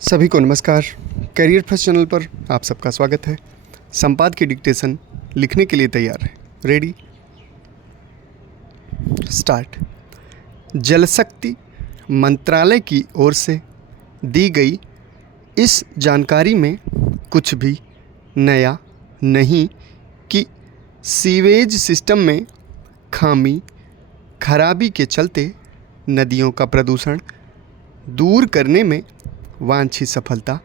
सभी को नमस्कार। करियर फर्स्ट चैनल पर आप सबका स्वागत है। संपाद की डिक्टेशन लिखने के लिए तैयार है। Ready, start. जल शक्ति मंत्रालय की ओर से दी गई इस जानकारी में कुछ भी नया नहीं कि सीवेज सिस्टम में खराबी के चलते नदियों का प्रदूषण दूर करने में वांछित सफलता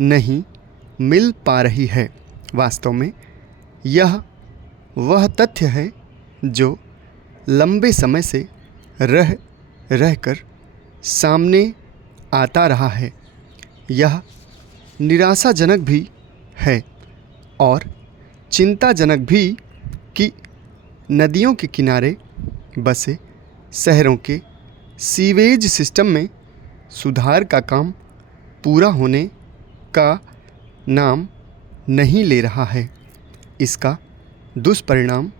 नहीं मिल पा रही है। वास्तव में यह वह तथ्य है जो लंबे समय से रहकर सामने आता रहा है। यह निराशाजनक भी है और चिंताजनक भी कि नदियों के किनारे बसे शहरों के सीवेज सिस्टम में सुधार का काम पूरा होने का नाम नहीं ले रहा है। इसका दुष्परिणाम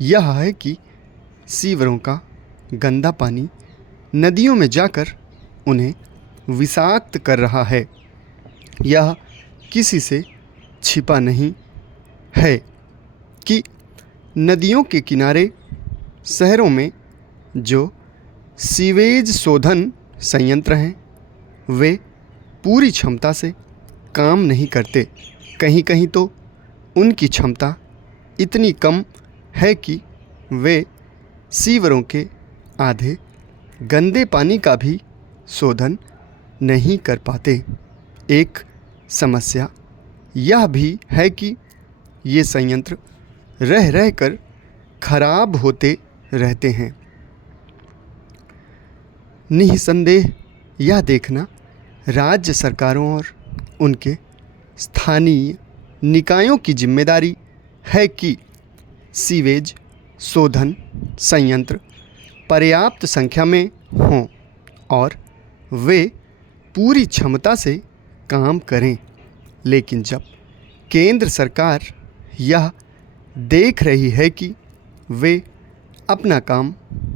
यह है कि सीवरों का गंदा पानी नदियों में जाकर उन्हें विषाक्त कर रहा है। यह किसी से छिपा नहीं है कि नदियों के किनारे शहरों में जो सीवेज शोधन संयंत्र हैं वे पूरी क्षमता से काम नहीं करते। कहीं कहीं तो उनकी क्षमता इतनी कम है कि वे सीवरों के आधे गंदे पानी का भी शोधन नहीं कर पाते। एक समस्या यह भी है कि ये संयंत्र रहकर खराब होते रहते हैं। निस्संदेह यह देखना राज्य सरकारों और उनके स्थानीय निकायों की जिम्मेदारी है कि सीवेज शोधन संयंत्र पर्याप्त संख्या में हों और वे पूरी क्षमता से काम करें। लेकिन जब केंद्र सरकार यह देख रही है कि वे अपना काम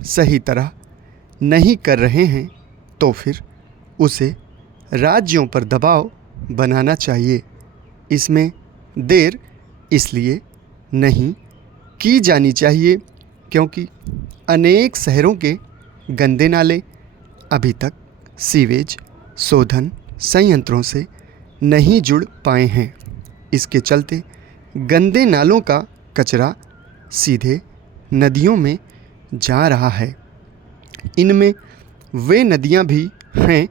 सही तरह नहीं कर रहे हैं तो फिर उसे राज्यों पर दबाव बनाना चाहिए। इसमें देर इसलिए नहीं की जानी चाहिए क्योंकि अनेक शहरों के गंदे नाले अभी तक सीवेज शोधन संयंत्रों से नहीं जुड़ पाए हैं। इसके चलते गंदे नालों का कचरा सीधे नदियों में जा रहा है। इनमें वे नदियां भी हैं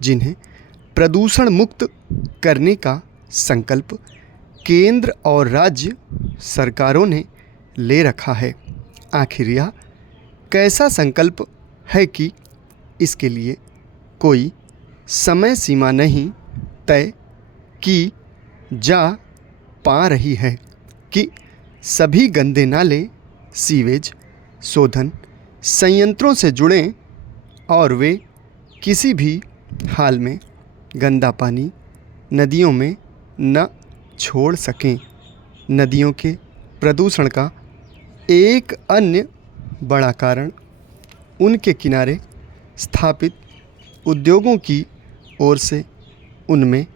जिन्हें प्रदूषण मुक्त करने का संकल्प केंद्र और राज्य सरकारों ने ले रखा है। आखिर यह कैसा संकल्प है कि इसके लिए कोई समय सीमा नहीं तय की जा पा रही है कि सभी गंदे नाले सीवेज शोधन संयंत्रों से जुड़ें और वे किसी भी हाल में गंदा पानी नदियों में न छोड़ सकें। नदियों के प्रदूषण का एक अन्य बड़ा कारण उनके किनारे स्थापित उद्योगों की ओर से उनमें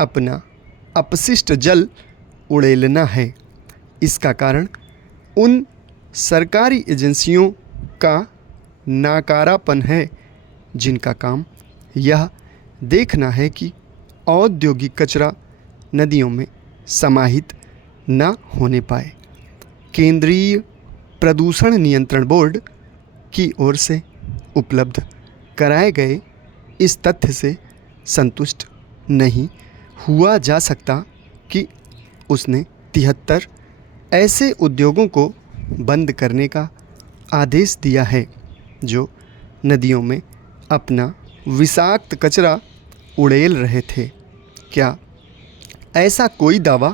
अपना अपशिष्ट जल उड़ेलना है। इसका कारण उन सरकारी एजेंसियों का नाकारापन है जिनका काम यह देखना है कि औद्योगिक कचरा नदियों में समाहित न होने पाए। केंद्रीय प्रदूषण नियंत्रण बोर्ड की ओर से उपलब्ध कराए गए इस तथ्य से संतुष्ट नहीं हुआ जा सकता कि उसने 73 ऐसे उद्योगों को बंद करने का आदेश दिया है जो नदियों में अपना विषाक्त कचरा उड़ेल रहे थे। क्या ऐसा कोई दावा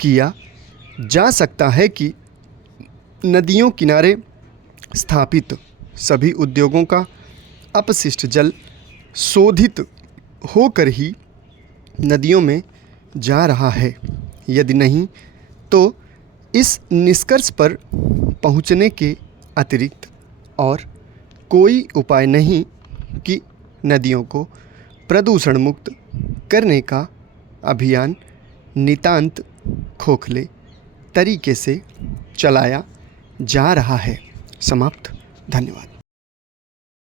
किया जा सकता है कि नदियों किनारे स्थापित सभी उद्योगों का अपशिष्ट जल शोधित होकर ही नदियों में जा रहा है? यदि नहीं तो इस निष्कर्ष पर पहुंचने के अतिरिक्त और कोई उपाय नहीं कि नदियों को प्रदूषण मुक्त करने का अभियान नितांत खोखले तरीके से चलाया जा रहा है। समाप्त। धन्यवाद।